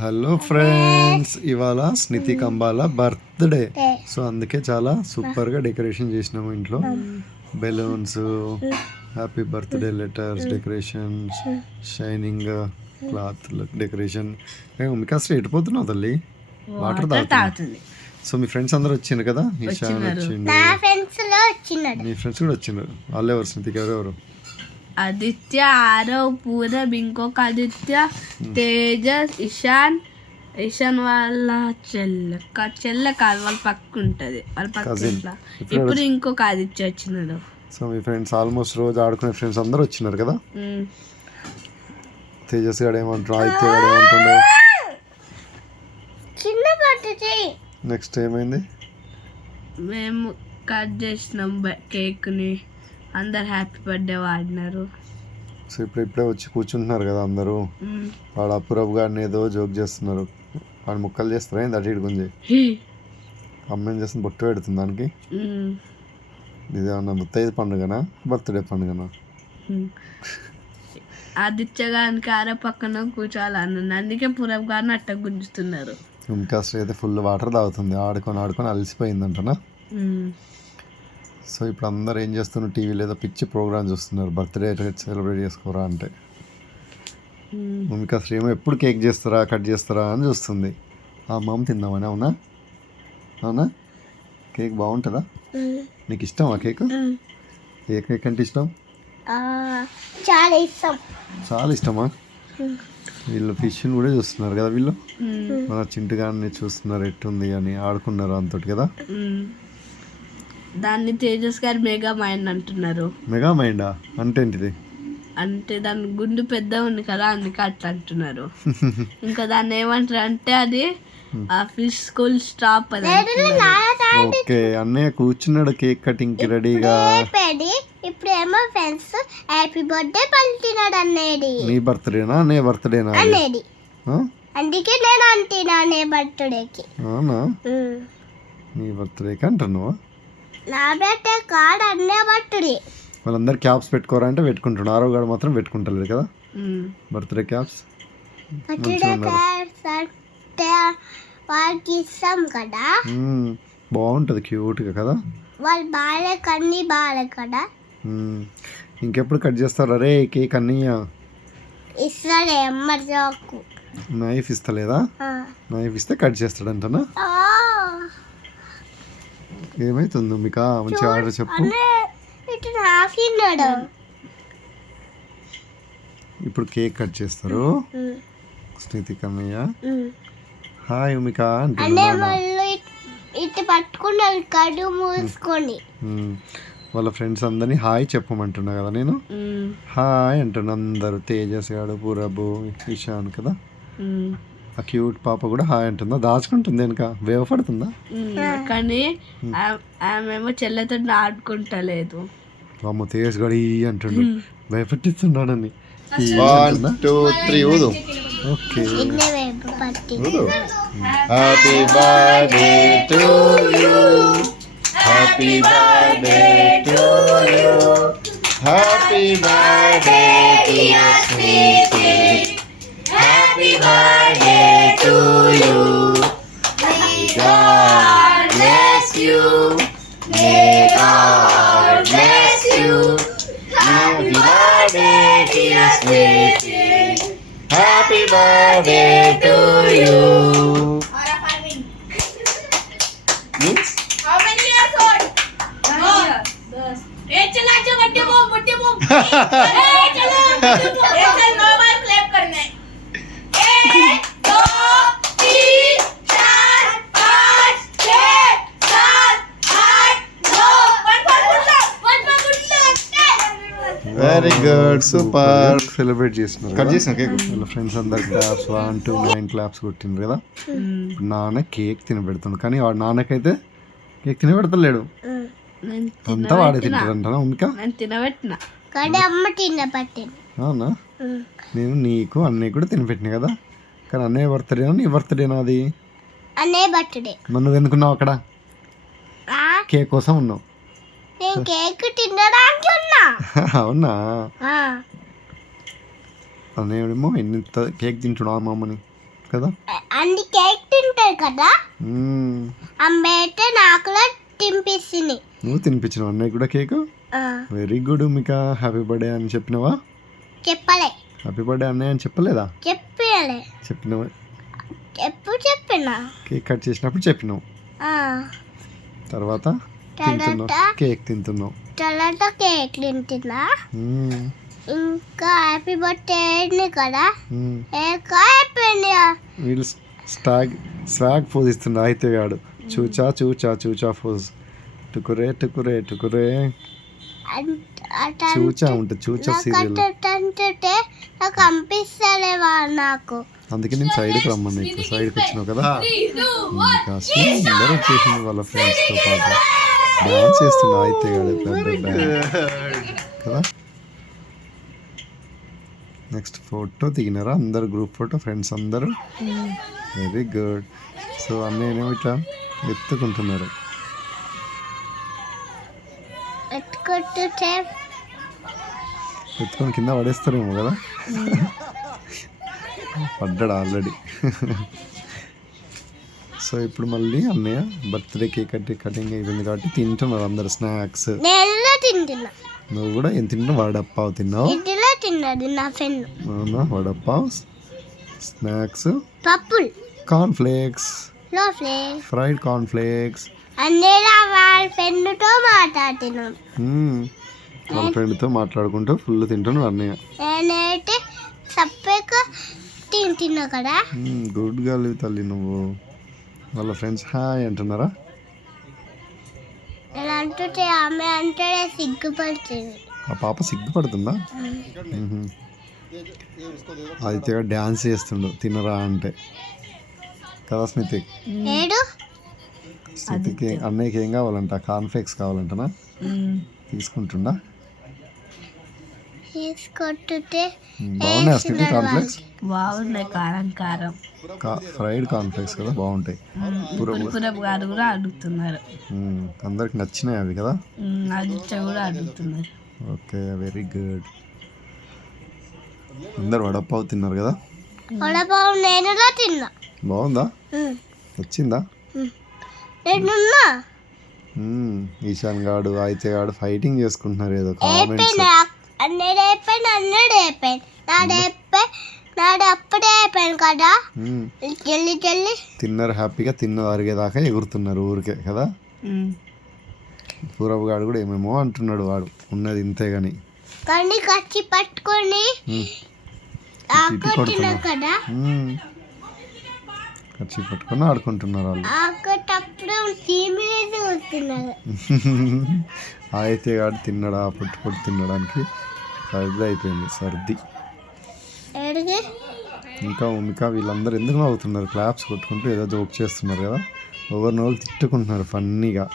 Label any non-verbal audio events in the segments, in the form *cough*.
Hello friends ఇవాళ Sniti Kambala birthday. So అందుకే చాలా సూపర్గా డెకరేషన్ చేసినాము ఇంట్లో. Balloons happy birthday letters decorations shining cloth decoration. మీకు అసలు ఎటుపోతున్నావు తల్లి? వాటర్ తాగుతున్నా తాగుతుంది. సో మీ ఫ్రెండ్స్ అందరు వచ్చిండ్రు కదా? ఈశాన్ వచ్చిండు నా ఫ్రెండ్స్లో వచ్చినాడు మీ ఫ్రెండ్స్ కూడా వచ్చిండ్రు. వాళ్ళు ఎవరు? స్నితికి ఎవరెవరు ఆదిత్య ఆరవ్ పూరబ్ ఇంకొక ఆదిత్య తేజస్ ఇషాన్. ఇషాన్ వాళ్ళ చెల్లె క- చెల్లె కాదు వాళ్ళ పక్క ఉంటది. వాళ్ళ పక్క. ఇంట్లో ఇప్పుడు ఇంకొక ఆదిత్య వచ్చినాడు. సో మీ ఫ్రెండ్స్ ఆల్మోస్ట్ రోజు ఆడుకునే ఫ్రెండ్స్ అందరూ వచ్చినారు కదా. తేజస్ గారు ఏమంటారు ఆదిత్య గారు ఏమంటుండే నెక్స్ట్ ఏమైంది? మేము కట్ చేసినాం కేక్ని. అందరు హ్యాపీ బర్త్డే వాడినారు. సో ఇప్పుడు ఇప్పుడే వచ్చి కూర్చుంటున్నారు కదా అందరూ. వాడు అప్పురపు గారిని ఏదో జోక్ చేస్తున్నారు. వాడు ముక్కలు చేస్తారా ఏంది అటు ఇటు గుంజి. అమ్మ ఏం చేస్తుంది? బొట్టు పెడుతుంది దానికి. ఉమ్. ఇదేమన్నా ముత్తైదు పండుగనా? బర్త్డే పండుగనా. ఆదిత్య గారికి ఆరో పక్కన కూర్చోవాలన్నాను అందుకే పూరబ్ గారిని అట్ట గుంజుతున్నారు. ఇంకా అసలు అయితే ఫుల్ వాటర్ తాగుతుంది. ఆడుకొని ఆడుకొని అలసిపోయిందంటనా. సో ఇప్పుడు అందరు ఏం చేస్తున్నారు? టీవీలో ఏదో పిచ్చి ప్రోగ్రామ్ చూస్తున్నారు. బర్త్డే సెలబ్రేట్ చేసుకోరా అంటే. అసలు ఏమో ఎప్పుడు కేక్ చేస్తారా కట్ చేస్తారా అని చూస్తుంది. ఆ మామ తిందామని అవునా? అవునా? కేక్ బాగుంటుందా? నీకు ఇష్టమా కేక్? ఏ కేక్ అంటే ఇష్టం? చాలా ఇష్టం. చాలా ఇష్టమా? వీళ్ళు ఫిష్ని కూడా చూస్తున్నారు కదా వీళ్ళు. మన చింటుగాన్ని చూస్తున్నారు ఎట్టుంది అని ఆడుకున్నారు అంతటి కదా. దాన్ని తేజస్ గారు మెగా మైండ్ అంటున్నారు. మెగా మైండా? అంటే ఏంటిది అంటే దాని గుండు పెద్ద ఉంది కదా అందుకే అట్లా అంటున్నారు. *laughs* ఇంకా దాన్ని ఏమంటారు అంటే అది ఆ ఫిష్ స్కూల్ స్టాప్ అది. ఓకే అన్నయ్య కూర్చున్నాడు కేక్ కటింగ్కి రెడీగా. పెడి ఇప్పుడు ఏమో ఫ్రెండ్స్ హ్యాపీ బర్త్డే పలికినాడు అనేది నీ బర్త్డేనా నే బర్త్డేనా ఆ? అందుకే నేను అంటున్నా నే బర్త్డేకి. అవునా? నీ బర్త్డేకి అంటున్నావా? నా బర్త్డే కాదు అన్నే బర్త్డే వాళ్ళందరు క్యాప్స్ పెట్టుకోరా అంటే పెట్టుకుంటున్నారు. ఆరో గారు మాత్రం పెట్టుకుంటలేదు కదా. Birthday caps? వాళ్ళకి ఇస్తాం కదా. బాగుంటుంది క్యూట్గా కదా? వాళ్ళు బాగాలే కన్నీ బాగాలే కదా. ఇంకెప్పుడు కట్ చేస్తారు? అరే కేక్ అన్నయ్య. ఇస్తాడే అమ్మ జోకు. నైఫ్ ఇస్తలేదా. నైఫ్ ఇస్తే కట్ చేస్తాడంటనా. ఏమైతుంది మీకు మంచి ఆర్డర్ చెప్పు. ఇప్పుడు కేక్ కట్ చేస్తారు. స్నేతి కన్నయ్య హాయ్ ఉమిక ఇట్- పట్టుకున్నారు కడు మూసుకొని. వాళ్ళ ఫ్రెండ్స్ అందరినీ హాయ్ చెప్పమంటున్నా కదా నేను. హాయ్ అంటున్నా అందరు. తేజస్ గాడు పూరబు ఇషాన్ కదా. ఆ క్యూట్ పాప కూడా హాయ్ అంటుందా? దాచుకుంటుంది వెనుక? వేవపడుతుందా. కానీ ఆమెమో చెల్లెతో ఆడుకుంటలేదు. అమ్మ తేజస్ గడి అంటుండు. భయపెట్టిస్తున్నాడని వన్ టూ త్రీ ఊదు. Okay. Happy birthday to you happy birthday to you happy birthday to sweetie birthday to you. May God bless you. May God bless you. Happy birthday, dear sweetie. Happy birthday to you. Means? How many years old? Super celebrate చేస్తున్నారు cut చేసిన cake వాళ్ళ friends అందరు claps one two nine claps కొట్టిండ్రు కదా? ఇప్పుడు నాన్న cake తినబెడుతుండు. కానీ వాడు నాన్నకైతే cake తినబెడతలేడు. నేను అంతా వాడే తినబెట్టిన? కానీ అమ్మ తిన్న పట్టింది అవునా నేను నీకు అన్నయ్య కూడా తినిపెట్టిన కదా? కానీ అన్నయ్య బర్త్డేనా నీ? బర్త్డేనా అది అనే బర్త్డే నువ్వు ఎందుకున్నావు అక్కడ? కేక్ కోసం ఉన్నావు. నేను కేక్ తినడానికి ఉన్నా. *laughs* అవునా? ఆ, అన్నయ్యడేమో ఎన్ని కేక్ తింటున్నావు మా అమ్మని? కదా? అన్ని కేక్ తింటారు కదా? మ్మ్. అమ్మేట నాకు కూడా తినిపిస్తుంది. నువ్వు తినిపించినావు అన్నయ్య కూడా cake? Very good Mika happy birthday అని చెప్పినావా? చెప్పలే. హ్యాపీ బర్త్డే అన్నయ్య అని చెప్పలేదా? చెప్పలే చెప్పినావా? ఎప్పుడు చెప్పినా? కేక్ కట్ చేసినప్పుడు చెప్పినావు. తర్వాత? తింటున్నావు? కేక్ తింటున్నావు? తర్వాత కేక్ తింటున్నా. ఇంకా హ్యాపీ బర్త్డే కదా. మ్మ్. ఇంకా అయిపోయింది వీళ్ళు స్టాగ్ స్వాగ్ పోజ్ ఇస్తుండ అయితే గాడు. చూచా చూచా చూచా పోజ్ టుకురే టుకురే టుకురే. చూచా ఉంటుంది చూచా సీరియల్ అంటే నాకు అనిపిస్తలేవా నాకు. అందుకే నేను సైడ్కి రమ్మన్నా ఇక్కడ సైడ్కి వచ్చినావు కదా. అందరూ వచ్చేసింది వాళ్ళ ఫ్రెండ్స్తో పాటు. డాన్స్ చేస్తున్నా అయితే డాన్స్ కదా? నెక్స్ట్ ఫోటో దిగినారా? అందరు గ్రూప్ ఫోటో ఫ్రెండ్స్ అందరూ? వెరీ గుడ్ సో అన్నయ్యనేమో ఇట్లా ఎత్తుకుంటున్నారు. ఎత్తుకొని కింద పడేస్తారేమో కదా? పడ్డాడు ఆల్రెడీ సో ఇప్పుడు మళ్ళీ అన్నయ్య బర్త్డే కేక్ కట్టి కటింగ్ అయిపోయింది కాబట్టి తింటున్నారు అందరు స్నాక్స్ నువ్వు కూడా ఏం తిన్నావు వడప్పావు తిన్నావు? అవునా? వడప్పావు? స్నాక్స్ పప్పులు. Corn flakes fried corn flakes ఫ్రెండ్తో మాట్లాడుతున్నాం. వాళ్ళ ఫ్రెండ్తో మాట్లాడుకుంటూ ఫుల్ తింటున్నాడు అన్నయ్య. నేనైతే సప్పగా తింటున్నా కదా. గుడ్ గర్ల్ తల్లి నువ్వు. వాళ్ళ ఫ్రెండ్స్ హాయ్ అంటున్నారా? అంటుంటే ఆమె అంటే సిగ్గుపడుతుంది. ఆ పాప సిగ్గుపడుతుందా. ఆదిత్యగా డ్యాన్స్ చేస్తుండు తినరా అంటే. కదా స్మితి? ఏడు? స్మితికి అన్నయ్యకి ఏం కావాలంట? కార్న్ఫ్లేక్స్ కావాలంటనా? తీసుకుంటుండా. బాగున్నాయి కార్న్ఫ్లేక్స్ బాగున్నాయి కారం కారం. ఫ్రైడ్ కార్న్ఫ్లేక్స్ కదా బాగుంటాయి. పురపు గారు కూడా అడుగుతున్నారు. అందరికి నచ్చినాయి అవి కదా? కూడా అడుగుతున్నారు. ఓకే వెరీ గుడ్ అందరు వడపావు తిన్నారు కదా? వడపావు నేనులా తిన్నా? బాగుందా. వచ్చిందా. ఈశాన్ గాడు అయితే గాడు ఫైటింగ్ చేసుకుంటున్నారు ఏదో కామెంట్స్ అన్నడు అయిపోయింది అన్నడు అయిపోయింది నాడు అయిపోయి నాడు అప్పుడే అయిపోయింది కదా జల్లి జల్లి. తిన్నారు హ్యాపీగా తిన్న అరిగేదాకా ఎగురుతున్నారు ఊరికే కదా. పూరబ్ గాడు కూడా ఏమేమో అంటున్నాడు వాడు. ఉన్నది ఇంతే గాని. కానీ కచ్చి పట్టుకొని కదా. ఖర్చు పట్టుకొని ఆడుకుంటున్నారు వాళ్ళు. ఆకొట్టప్పుడు టీవీ అయితే గాడు తిన్నాడా పొట్టు పొట్టు తినడానికి? సర్ది అయిపోయింది సర్ది. ఇంకా ఇంకా వీళ్ళందరూ ఎందుకు నవ్వుతున్నారు? క్లాప్స్ కొట్టుకుంటూ ఏదో జోక్ చేస్తున్నారు కదా? ఒకరినొకరు తిట్టుకుంటున్నారు ఫన్నీగా.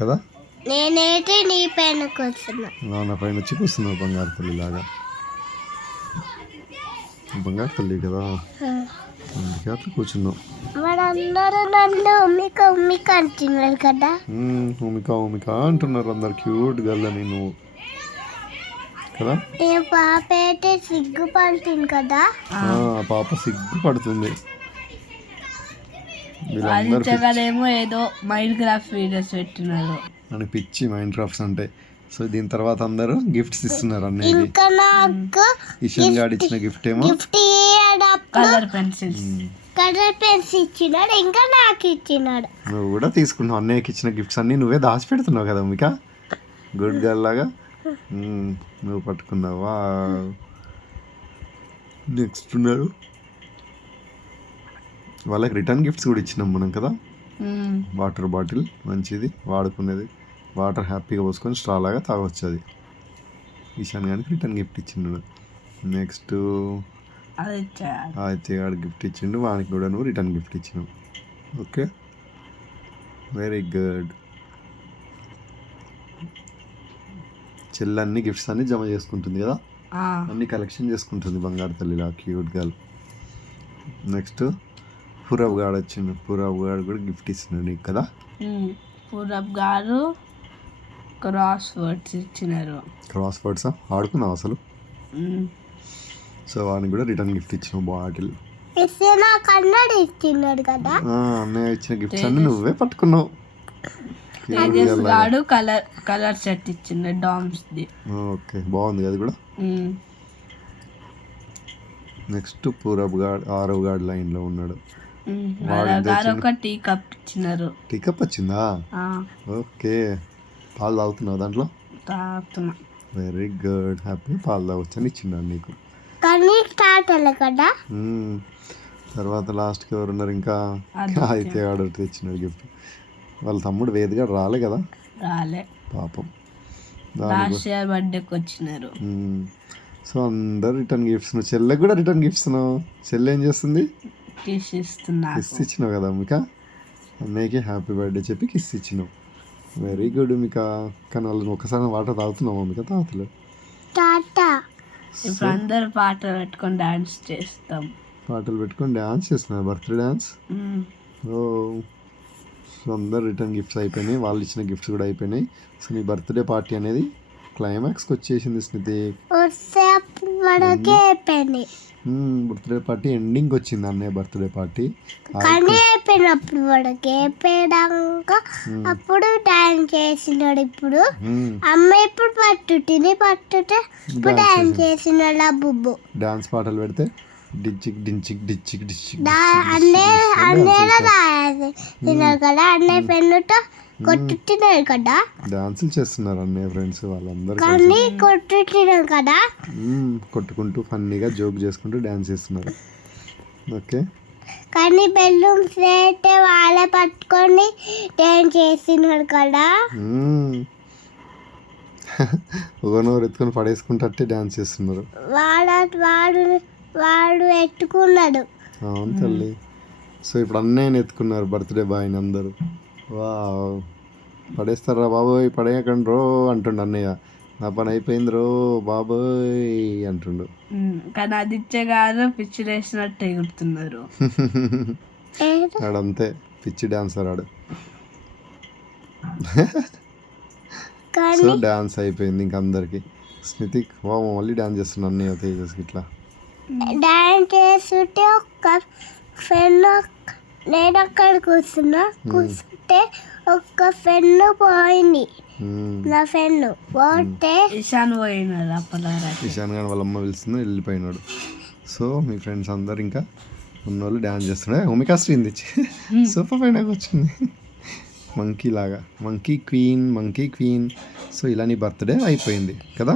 కదా? నేనైతే నీ పైన కూర్చున్నా. నా పైన వచ్చి కూర్చున్నావు బంగారు తల్లిలాగా. బంగారు తల్లి కదా? అందుకే అట్లా కూర్చున్నావు వాళ్ళందరూ నన్ను ఉమ్మిక ఉమ్మిక అంటున్నారు కదా. ఉమిక ఉమిక అంటున్నారు అందరు క్యూట్ గర్ల్ అని నువ్వు. కదా? నేను పాప అయితే సిగ్గుపడుతుంది కదా. ఆ, పాప సిగ్గు పడుతుంది వీళ్ళందరూ ఏదో మైండ్ క్రాఫ్ట్ వీడియోస్ పెట్టినారు. అని పిచ్చి మైండ్ క్రాఫ్ట్స్ అంటే. సో దీని తర్వాత అందరూ గిఫ్ట్స్ ఇస్తున్నారు ఇంకా నాకు ఇషన్ గాడు ఇచ్చిన గిఫ్ట్ ఏమో? Gift colour pencils colour pens ఇచ్చినాడు ఇంకా నాకు ఇచ్చినాడు. నువ్వు కూడా తీసుకున్నావు అన్నయ్యకి ఇచ్చిన గిఫ్ట్స్ అన్నీ నువ్వే దాచిపెడుతున్నావు కదా మిక గుడ్ గర్ల్ లాగా? మ్మ్, నువ్వు పట్టుకున్నావా? నెక్స్ట్ ఉన్నారు. వాళ్ళకి రిటర్న్ గిఫ్ట్స్ కూడా ఇచ్చినాం మనం కదా? వాటర్ బాటిల్ మంచిది వాడుకునేది. వాటర్ హ్యాపీగా పోసుకొని స్ట్రా లాగా తాగొచ్చు అది ఈశాన్ గారికి రిటర్న్ గిఫ్ట్ ఇచ్చిండు. నెక్స్ట్ ఆదిత్య గారు గిఫ్ట్ ఇచ్చిండు. వానికి కూడా నువ్వు రిటర్న్ గిఫ్ట్ ఇచ్చినావు. ఓకే? Very good. చెల్లి అన్ని గిఫ్ట్స్ అన్ని జమ చేసుకుంటుంది కదా? అన్ని కలెక్షన్ చేసుకుంటుంది బంగారు తల్లిలా క్యూట్ గర్ల్. నెక్స్ట్ పురబ్ గాడు వచ్చిండు. పురబ్ గాడు కూడా గిఫ్ట్ ఇస్తున్నాడు నీకు కదా? పూరబ్ గారు క్రాస్ వర్డ్స్ ఇచ్చినారు. క్రాస్ వర్డ్సా ఆడుకున్నావు అసలు? సో వానికి కూడా రిటర్న్ గిఫ్ట్ ఇచ్చినావు బాటిల్. అన్నాడు ఇచ్చినాడు కదా? ఆ, అన్నయ్య ఇచ్చిన గిఫ్ట్స్ అన్ని నువ్వే పట్టుకున్నావు. గాడు కలర్ కలర్ సెట్ ఇచ్చిండు డామ్స్ ది ఓకే బాగుంది అది కూడా. నెక్స్ట్ పూరబ్ గాడ్ ఆరవ్ గాడ్ లైన్లో ఉన్నాడు. ఉమ్. వాళ్ళ గారు ఒక టీ కప్ ఇచ్చినారు. టికప్ వచ్చిందా? ఆ, ఓకే. పాలు తాగుతున్నావు దాంట్లో? తాగుతున్నా. వెరీ గుడ్ హ్యాపీ పాలు తాగొచ్చు అని ఇచ్చిన్నాడు నీకు. కానీ స్టార్ట్ అవ్వలే కదా? మ్మ్. తర్వాత లాస్ట్కి ఎవరు ఉన్నారు ఇంకా. అయితే ఆర్డర్ తెచ్చినాడు గిఫ్ట్ వాళ్ళ తమ్ముడు వేదిగా రాలే కదా? రాలే. పాపం. బర్త్డేకి వచ్చినారు. సో అందరు రిటర్న్ గిఫ్ట్స్ నువ్వు చెల్లెకి కూడా రిటర్న్ గిఫ్ట్స్ చెల్లె ఏం చేస్తుంది? కిస్ ఇస్తున్నా కిస్ ఇచ్చినావు కదా మిక అన్నయ్యకి హ్యాపీ బర్త్డే చెప్పి కిస్ ఇచ్చినావు. వెరీ గుడ్ మిక కానీ వాళ్ళని ఒకసారి వాటర్ తాగుతున్నావు మిక తాగుతలేవు టాటా ఇప్పుడు అందరు పాటలు పెట్టుకొని డాన్స్ చేస్తాం. పాటలు పెట్టుకొని డ్యాన్స్ చేస్తున్నారు బర్త్డే డ్యాన్స్ ఉమ్. ఓ సో అందరు రిటర్న్ గిఫ్ట్స్ అయిపోయినాయి. వాళ్ళు ఇచ్చిన గిఫ్ట్స్ కూడా అయిపోయినాయి. సో నీ బర్త్డే పార్టీ అనేది క్లైమాక్స్కి వచ్చేసింది స్మితి అయిపోయింది. బర్త్డే పార్టీ ఎండింగ్కి వచ్చింది అన్నయ్య బర్త్డే పార్టీ కానీ అయిపోయినప్పుడు వరకే అయిపోయాక అప్పుడు డాన్స్ చేసినాడు ఇప్పుడు. అమ్మ ఇప్పుడు పట్టు తిని పట్టుతే ఇప్పుడు డాన్స్ చేసినాడు ఆ బుబ్బు. డాన్స్ పాటలు పెడితే డిచ్చిక్ డించిక్ డిచ్చిక్ డిచ్చిక్ దా- అన్నే అన్నేలో రాయాలి. తిన్నాడు కదా అన్నయ్య పెన్నుతో కొట్టుతున్నాడు కదా? డాన్సులు చేస్తున్నారు అన్నయ్య ఫ్రెండ్స్ వాళ్ళందరూ కానీ కొట్టుతున్నాడు కదా? కొట్టుకుంటూ ఫన్నీగా జోక్ చేసుకుంటూ డాన్స్ చేస్తున్నారు. ఓకే. కానీ బెలూన్స్ అయితే వాళ్ళే పట్టుకొని డాన్స్ చేసినాడు కదా. ఒకరినొకరు ఎత్తుకొని పడేసుకుంటే డాన్స్ చేస్తున్నారు. వాడు వాడు వాడు ఎత్తుకున్నాడు. అవును తల్లి. సో ఇప్పుడు అన్నయ్యని ఎత్తుకున్నారు బర్త్డే బాయ్ని అందరూ. వా పడేస్తారా బాబోయ్ పడేయకండి రో అంటుండు అన్నయ్య. నా పని అయిపోయింది రో బాబోయ్ అంటుండు. కానీ ఆదిత్య గారు పిచ్చి వేసినట్టు ఎగురుతున్నారు ఏదో ఆడంతే పిచ్చి డాన్సర్ ఆడు. సో డాన్స్ అయిపోయింది ఇంక అందరికి. స్మితి వా మళ్ళీ డాన్స్ చేస్తున్నా అన్నయ్య తేజస్కి ఇట్లా. డాన్స్ చేస్తుంటే ఒక ఫ్రెండ్ నేను అక్కడ కూర్చున్నా. కూర్చుంటే ఒక్క ఫ్రెండ్ పోయింది. నా ఫ్రెండ్ పోతే ఇషాన్ పోయినారు అప్పలారా ఇషాన్ గారు వాళ్ళ అమ్మ పిలుస్తుంది వెళ్ళిపోయినాడు. సో మీ ఫ్రెండ్స్ అందరు ఇంకా ఉన్నోళ్ళు డ్యాన్స్ చేస్తున్నాడు హోమికా శ్రీంది సూపర్ పైన వచ్చింది. మంకీ లాగా. Monkey queen monkey queen so ఇలా నీ బర్త్డే అయిపోయింది కదా.